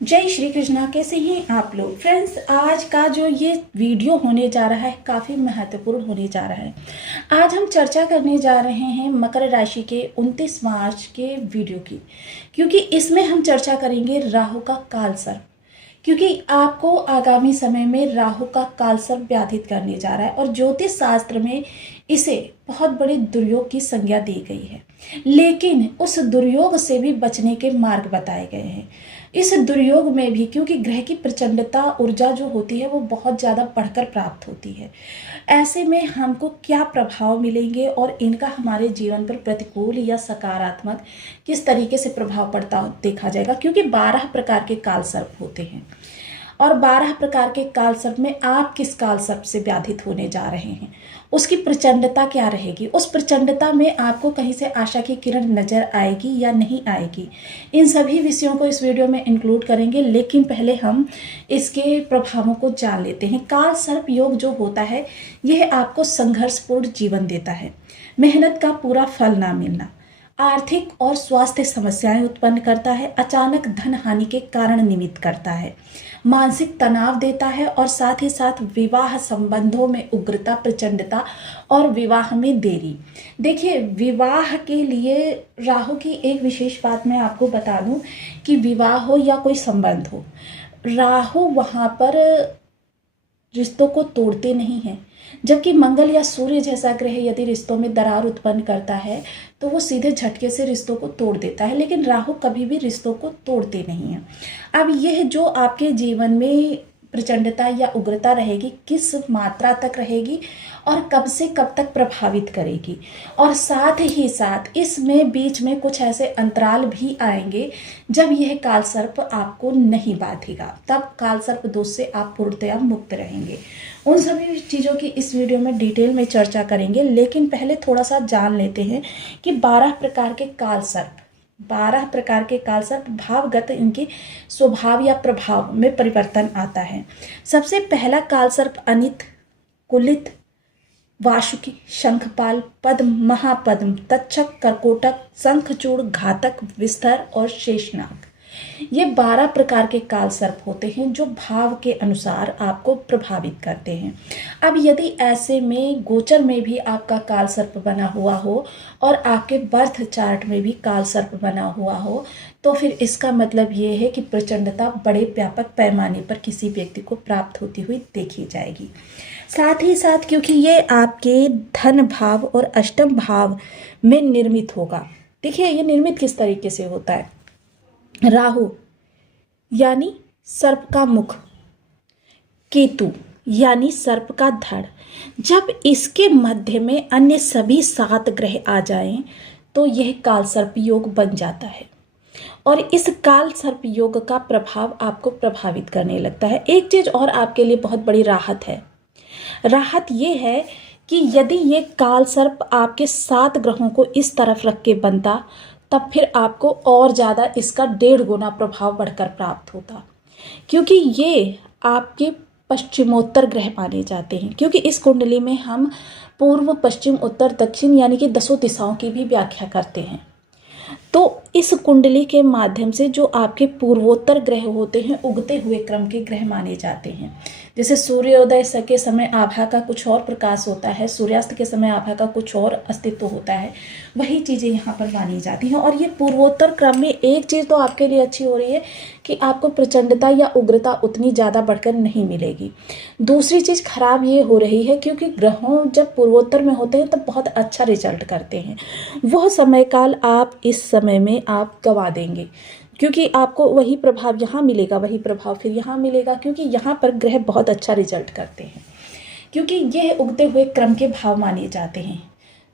जय श्री कृष्णा। कैसे हैं आप लोग फ्रेंड्स। आज का जो ये वीडियो होने जा रहा है काफ़ी महत्वपूर्ण होने जा रहा है। आज हम चर्चा करने जा रहे हैं मकर राशि के 29 मार्च के वीडियो की, क्योंकि इसमें हम चर्चा करेंगे राहु का काल सर्प। क्योंकि आपको आगामी समय में राहु का काल सर्प व्याधित करने जा रहा है और ज्योतिष शास्त्र में इसे बहुत बड़े दुर्योग की संज्ञा दी गई है। लेकिन उस दुर्योग से भी बचने के मार्ग बताए गए हैं। इस दुर्योग में भी क्योंकि ग्रह की प्रचंडता ऊर्जा जो होती है वो बहुत ज़्यादा बढ़कर प्राप्त होती है। ऐसे में हमको क्या प्रभाव मिलेंगे और इनका हमारे जीवन पर प्रतिकूल या सकारात्मक किस तरीके से प्रभाव पड़ता देखा जाएगा। क्योंकि 12 प्रकार के काल सर्प होते हैं और 12 प्रकार के काल सर्प में आप किस काल सर्प से व्याधित होने जा रहे हैं, उसकी प्रचंडता क्या रहेगी, उस प्रचंडता में आपको कहीं से आशा की किरण नजर आएगी या नहीं आएगी, इन सभी विषयों को इस वीडियो में इंक्लूड करेंगे। लेकिन पहले हम इसके प्रभावों को जान लेते हैं। काल सर्प योग जो होता है यह आपको संघर्षपूर्ण जीवन देता है, मेहनत का पूरा फल ना मिलना, आर्थिक और स्वास्थ्य समस्याएं उत्पन्न करता है, अचानक धन हानि के कारण निमित्त करता है, मानसिक तनाव देता है और साथ ही साथ विवाह संबंधों में उग्रता, प्रचंडता और विवाह में देरी। देखिए, विवाह के लिए राहु की एक विशेष बात मैं आपको बता दूं कि विवाह हो या कोई संबंध हो, राहु वहां पर रिश्तों को तोड़ते नहीं हैं। जबकि मंगल या सूर्य जैसा ग्रह यदि रिश्तों में दरार उत्पन्न करता है तो वो सीधे झटके से रिश्तों को तोड़ देता है, लेकिन राहु कभी भी रिश्तों को तोड़ते नहीं हैं। अब यह जो आपके जीवन में प्रचंडता या उग्रता रहेगी, किस मात्रा तक रहेगी और कब से कब तक प्रभावित करेगी, और साथ ही साथ इसमें बीच में कुछ ऐसे अंतराल भी आएंगे जब यह काल सर्प आपको नहीं बांधेगा, तब काल सर्प दोष से आप पूर्णतया मुक्त रहेंगे। उन सभी चीज़ों की इस वीडियो में डिटेल में चर्चा करेंगे। लेकिन पहले थोड़ा सा जान लेते हैं कि 12 प्रकार के काल सर्प, 12 प्रकार के काल सर्प भावगत इनके स्वभाव या प्रभाव में परिवर्तन आता है। सबसे पहला काल सर्प अनित, कुलित, वासुकी, शंखपाल, पद्म, महापद्म, तक्षक, कर्कोटक, शंखचूड़, घातक, विस्तर और शेषनाग, ये 12 प्रकार के काल सर्प होते हैं जो भाव के अनुसार आपको प्रभावित करते हैं। अब यदि ऐसे में गोचर में भी आपका काल सर्प बना हुआ हो और आपके बर्थ चार्ट में भी काल सर्प बना हुआ हो तो फिर इसका मतलब ये है कि प्रचंडता बड़े व्यापक पैमाने पर किसी व्यक्ति को प्राप्त होती हुई देखी जाएगी। साथ ही साथ क्योंकि ये आपके धन भाव और अष्टम भाव में निर्मित होगा। देखिए, ये निर्मित किस तरीके से होता है। राहु यानी सर्प का मुख, केतु यानी सर्प का धड़, जब इसके मध्य में अन्य सभी 7 ग्रह आ जाएं तो यह काल सर्प योग बन जाता है और इस काल सर्प योग का प्रभाव आपको प्रभावित करने लगता है। एक चीज और आपके लिए बहुत बड़ी राहत है। राहत ये है कि यदि ये काल सर्प आपके 7 ग्रहों को इस तरफ रख के बनता तब फिर आपको और ज़्यादा इसका 1.5 गुना प्रभाव बढ़कर प्राप्त होता, क्योंकि ये आपके पश्चिमोत्तर ग्रह माने जाते हैं। क्योंकि इस कुंडली में हम पूर्व, पश्चिम, उत्तर, दक्षिण यानी कि 10 दिशाओं की भी व्याख्या करते हैं। तो इस कुंडली के माध्यम से जो आपके पूर्वोत्तर ग्रह होते हैं उगते हुए क्रम के ग्रह माने जाते हैं। जैसे सूर्योदय के समय आभा का कुछ और प्रकाश होता है, सूर्यास्त के समय आभा का कुछ और अस्तित्व होता है, वही चीज़ें यहाँ पर मानी जाती हैं। और ये पूर्वोत्तर क्रम में एक चीज़ तो आपके लिए अच्छी हो रही है कि आपको प्रचंडता या उग्रता उतनी ज़्यादा बढ़कर नहीं मिलेगी। दूसरी चीज़ खराब ये हो रही है क्योंकि ग्रहों जब पूर्वोत्तर में होते हैं तब बहुत अच्छा रिजल्ट करते हैं, वह समय काल आप इस समय में आप गवा देंगे, क्योंकि आपको वही प्रभाव यहाँ मिलेगा, वही प्रभाव फिर यहाँ मिलेगा, क्योंकि यहाँ पर ग्रह बहुत अच्छा रिजल्ट करते हैं, क्योंकि यह उगते हुए क्रम के भाव माने जाते हैं।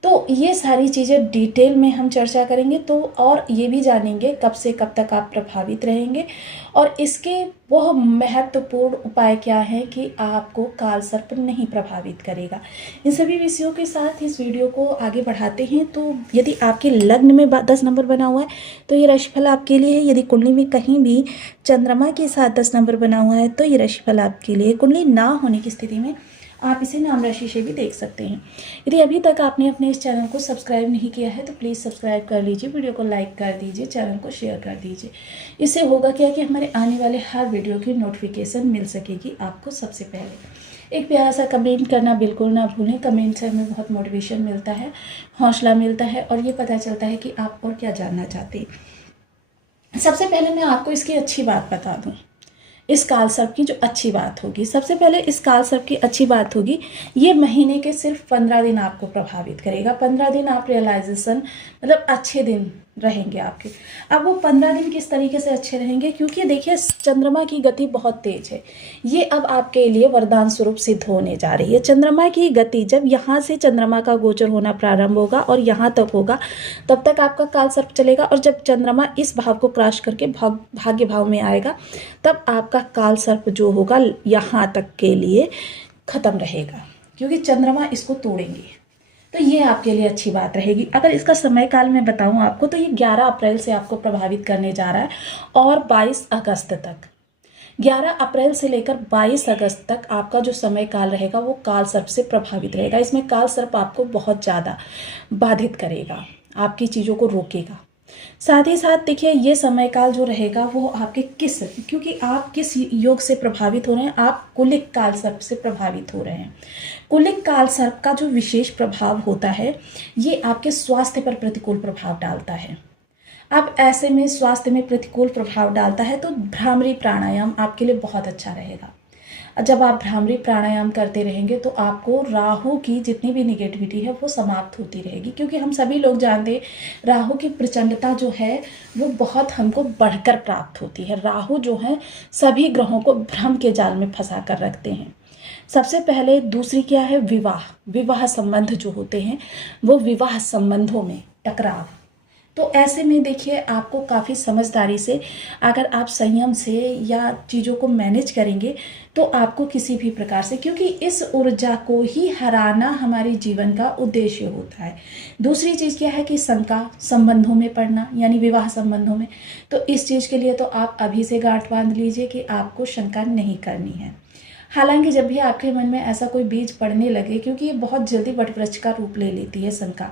तो ये सारी चीज़ें डिटेल में हम चर्चा करेंगे, तो और ये भी जानेंगे कब से कब तक आप प्रभावित रहेंगे और इसके वह महत्वपूर्ण उपाय क्या है कि आपको काल सर्प नहीं प्रभावित करेगा। इन सभी विषयों के साथ इस वीडियो को आगे बढ़ाते हैं। तो यदि आपके लग्न में 10 नंबर बना हुआ है तो ये राशिफल आपके लिए है। यदि कुंडली में कहीं भी चंद्रमा के साथ 10 नंबर बना हुआ है तो ये राशिफल आपके लिए। कुंडली ना होने की स्थिति में आप इसे नाम राशि से भी देख सकते हैं। यदि अभी तक आपने अपने इस चैनल को सब्सक्राइब नहीं किया है तो प्लीज़ सब्सक्राइब कर लीजिए, वीडियो को लाइक कर दीजिए, चैनल को शेयर कर दीजिए। इससे होगा क्या कि हमारे आने वाले हर वीडियो की नोटिफिकेशन मिल सकेगी आपको सबसे पहले। एक प्यारा सा कमेंट करना बिल्कुल ना भूलें। कमेंट से हमें बहुत मोटिवेशन मिलता है, हौसला मिलता है और ये पता चलता है कि आप और क्या जानना चाहते हैं। सबसे पहले मैं आपको इसकी अच्छी बात बता दूं। इस काल सर्प की जो अच्छी बात होगी, सबसे पहले इस काल सर्प की अच्छी बात होगी, ये महीने के सिर्फ 15 दिन आपको प्रभावित करेगा। 15 दिन आप रियलाइजेशन मतलब अच्छे दिन रहेंगे आपके। अब वो 15 दिन किस तरीके से अच्छे रहेंगे, क्योंकि देखिए चंद्रमा की गति बहुत तेज है। ये अब आपके लिए वरदान स्वरूप सिद्ध होने जा रही है। चंद्रमा की गति जब यहाँ से चंद्रमा का गोचर होना प्रारंभ होगा और यहाँ तक होगा, तब तक आपका काल सर्प चलेगा। और जब चंद्रमा इस भाव को क्रॉस करके भाग्य भाव में आएगा, तब आपका काल सर्प जो होगा यहाँ तक के लिए खत्म रहेगा, क्योंकि चंद्रमा इसको तोड़ेंगे। तो ये आपके लिए अच्छी बात रहेगी। अगर इसका समय काल मैं बताऊं आपको, तो ये 11 अप्रैल से आपको प्रभावित करने जा रहा है और 22 अगस्त तक, 11 अप्रैल से लेकर 22 अगस्त तक आपका जो समय काल रहेगा वो काल सर्प से प्रभावित रहेगा। इसमें काल सर्प आपको बहुत ज़्यादा बाधित करेगा, आपकी चीज़ों को रोकेगा। साथ ही साथ देखिए ये समय काल जो रहेगा वो आपके क्योंकि आप किस योग से प्रभावित हो रहे हैं, आप कुलिक काल सर्प से प्रभावित हो रहे हैं। कुलिक काल सर्प का जो विशेष प्रभाव होता है, ये आपके स्वास्थ्य पर प्रतिकूल प्रभाव डालता है। अब ऐसे में स्वास्थ्य में प्रतिकूल प्रभाव डालता है तो भ्रामरी प्राणायाम आपके लिए बहुत अच्छा रहेगा। जब आप भ्रामरी प्राणायाम करते रहेंगे तो आपको राहु की जितनी भी निगेटिविटी है वो समाप्त होती रहेगी, क्योंकि हम सभी लोग जानते हैं राहु की प्रचंडता जो है वो बहुत हमको बढ़कर प्राप्त होती है। राहु जो है सभी ग्रहों को भ्रम के जाल में फंसा कर रखते हैं। सबसे पहले दूसरी क्या है, विवाह संबंध जो होते हैं वो विवाह संबंधों में टकराव। तो ऐसे में देखिए आपको काफ़ी समझदारी से अगर आप संयम से या चीज़ों को मैनेज करेंगे तो आपको किसी भी प्रकार से, क्योंकि इस ऊर्जा को ही हराना हमारे जीवन का उद्देश्य होता है। दूसरी चीज़ क्या है कि शंका संबंधों में पड़ना, यानी विवाह संबंधों में। तो इस चीज़ के लिए तो आप अभी से गांठ बांध लीजिए कि आपको शंका नहीं करनी है। हालांकि जब भी आपके मन में ऐसा कोई बीज पड़ने लगे, क्योंकि ये बहुत जल्दी वटवृक्ष का रूप ले लेती है शंका,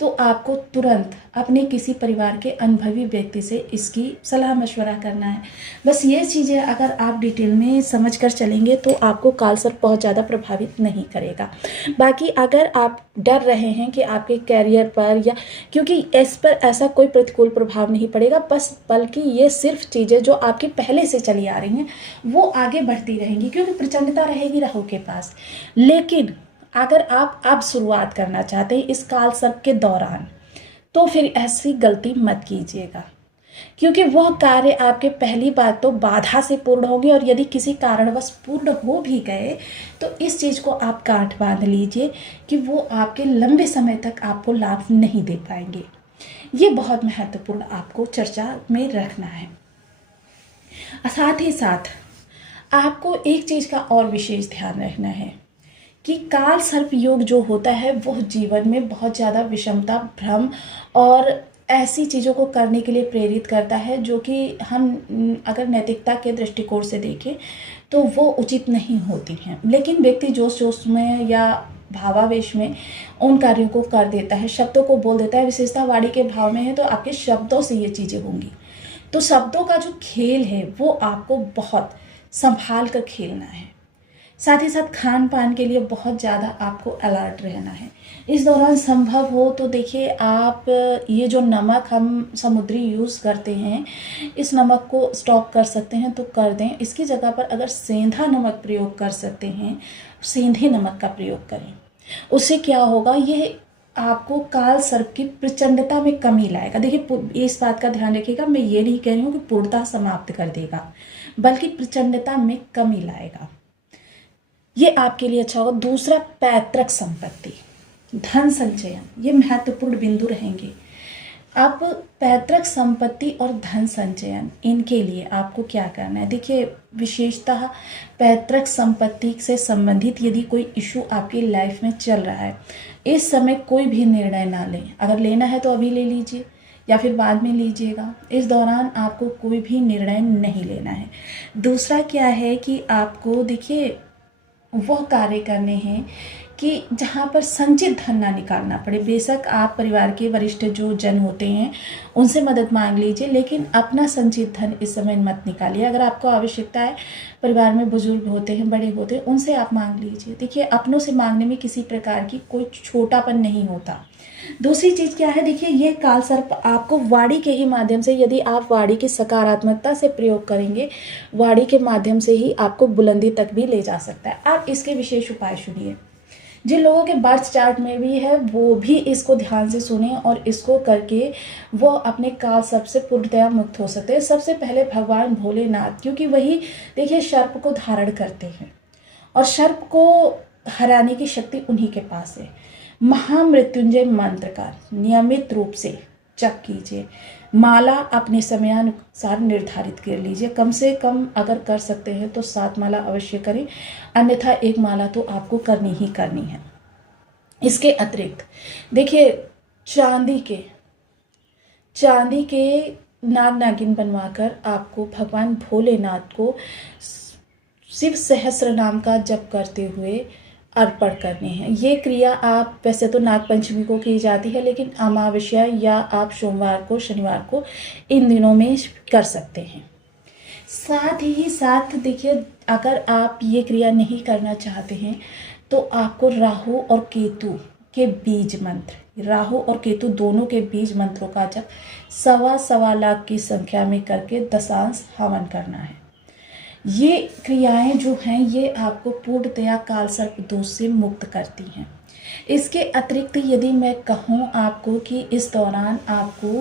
तो आपको तुरंत अपने किसी परिवार के अनुभवी व्यक्ति से इसकी सलाह मशवरा करना है। बस ये चीज़ें अगर आप डिटेल में समझ कर चलेंगे तो आपको काल सर्प बहुत ज़्यादा प्रभावित नहीं करेगा। बाकी अगर आप डर रहे हैं कि आपके कैरियर पर या, क्योंकि इस पर ऐसा कोई प्रतिकूल प्रभाव नहीं पड़ेगा, बल्कि ये सिर्फ चीज़ें जो आपके पहले से चली आ रही हैं वो आगे बढ़ती रहेंगी, क्योंकि प्रचंडता रहेगी राहु के पास। लेकिन अगर आप अब शुरुआत करना चाहते हैं इस काल सर्प के दौरान, तो फिर ऐसी गलती मत कीजिएगा, क्योंकि वह कार्य आपके पहली बात तो बाधा से पूर्ण होंगे, और यदि किसी कारणवश पूर्ण हो भी गए तो इस चीज़ को आप गांठ बांध लीजिए कि वो आपके लंबे समय तक आपको लाभ नहीं दे पाएंगे। ये बहुत महत्वपूर्ण आपको चर्चा में रखना है। साथ ही साथ आपको एक चीज़ का और विशेष ध्यान रखना है कि काल सर्प योग जो होता है वह जीवन में बहुत ज़्यादा विषमता, भ्रम और ऐसी चीज़ों को करने के लिए प्रेरित करता है जो कि हम अगर नैतिकता के दृष्टिकोण से देखें तो वो उचित नहीं होती हैं। लेकिन व्यक्ति जोश जोश में या भावावेश में उन कार्यों को कर देता है, शब्दों को बोल देता है। विशेषता वाणी के भाव में है तो आपके शब्दों से ये चीज़ें होंगी। तो शब्दों का जो खेल है वो आपको बहुत संभाल कर खेलना है। साथ ही साथ खान पान के लिए बहुत ज़्यादा आपको अलर्ट रहना है। इस दौरान संभव हो तो देखिए आप ये जो नमक हम समुद्री यूज़ करते हैं, इस नमक को स्टॉप कर सकते हैं तो कर दें। इसकी जगह पर अगर सेंधा नमक प्रयोग कर सकते हैं, सेंधे नमक का प्रयोग करें। उससे क्या होगा, ये आपको काल सर्प की प्रचंडता में कमी लाएगा। देखिए इस बात का ध्यान रखिएगा, मैं ये नहीं कह रही हूँ कि पूर्णतः समाप्त कर देगा, बल्कि प्रचंडता में कमी लाएगा। ये आपके लिए अच्छा होगा। दूसरा, पैतृक संपत्ति, धन संचयन, ये महत्वपूर्ण बिंदु रहेंगे। अब पैतृक संपत्ति और धन संचयन, इनके लिए आपको क्या करना है, देखिए विशेषतः पैतृक संपत्ति से संबंधित यदि कोई इशू आपकी लाइफ में चल रहा है, इस समय कोई भी निर्णय ना लें। अगर लेना है तो अभी ले लीजिए या फिर बाद में लीजिएगा। इस दौरान आपको कोई भी निर्णय नहीं लेना है। दूसरा क्या है कि आपको देखिए वह कार्य करने हैं कि जहाँ पर संचित धन ना निकालना पड़े। बेशक आप परिवार के वरिष्ठ जो जन होते हैं उनसे मदद मांग लीजिए, लेकिन अपना संचित धन इस समय मत निकालिए। अगर आपको आवश्यकता है, परिवार में बुजुर्ग होते हैं, बड़े होते हैं, उनसे आप मांग लीजिए। देखिए, अपनों से मांगने में किसी प्रकार की कोई छोटापन नहीं होता। दूसरी चीज़ क्या है, देखिए ये काल सर्प आपको वाणी के ही माध्यम से, यदि आप वाणी की सकारात्मकता से प्रयोग करेंगे, वाणी के माध्यम से ही आपको बुलंदी तक भी ले जा सकता है। आप इसके विशेष उपाय सुनिए। जिन लोगों के बर्थ चार्ट में भी है वो भी इसको ध्यान से सुने और इसको करके वो अपने काल सर्प से पूर्णतया मुक्त हो सकते हैं। सबसे पहले भगवान भोलेनाथ, क्योंकि वही देखिए सर्प को धारण करते हैं और सर्प को हराने की शक्ति उन्हीं के पास है। महामृत्युंजय मंत्र का नियमित रूप से जप कीजिए। माला अपने समयानुसार निर्धारित कर लीजिए। कम से कम अगर कर सकते हैं तो 7 माला अवश्य करें, अन्यथा 1 माला तो आपको करनी ही करनी है। इसके अतिरिक्त देखिए, चांदी के नाग नागिन बनवाकर आपको भगवान भोलेनाथ को शिव सहस्त्र नाम का जप करते हुए अर्पण करने हैं। ये क्रिया आप वैसे तो नागपंचमी को की जाती है, लेकिन अमावस्या या आप सोमवार को, शनिवार को, इन दिनों में कर सकते हैं। साथ ही साथ देखिए, अगर आप ये क्रिया नहीं करना चाहते हैं तो आपको राहु और केतु के बीज मंत्र, राहु और केतु दोनों के बीज मंत्रों का जप 1.25 लाख की संख्या में करके दशांश हवन करना है। ये क्रियाएं जो हैं ये आपको पूर्णतया काल सर्प दोष से मुक्त करती हैं। इसके अतिरिक्त यदि मैं कहूँ आपको कि इस दौरान आपको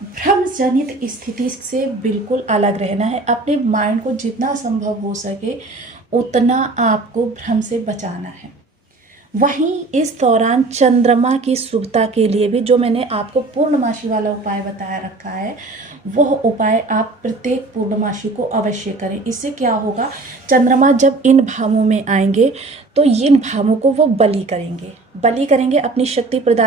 भ्रम जनित स्थिति से बिल्कुल अलग रहना है। अपने माइंड को जितना संभव हो सके उतना आपको भ्रम से बचाना है। वहीं इस दौरान चंद्रमा की शुभता के लिए भी जो मैंने आपको पूर्णमासी वाला उपाय बताया रखा है, वह उपाय आप प्रत्येक पूर्णमासी को अवश्य करें। इससे क्या होगा, चंद्रमा जब इन भावों में आएंगे तो इन भावों को वो बलि करेंगे, अपनी शक्ति प्रदान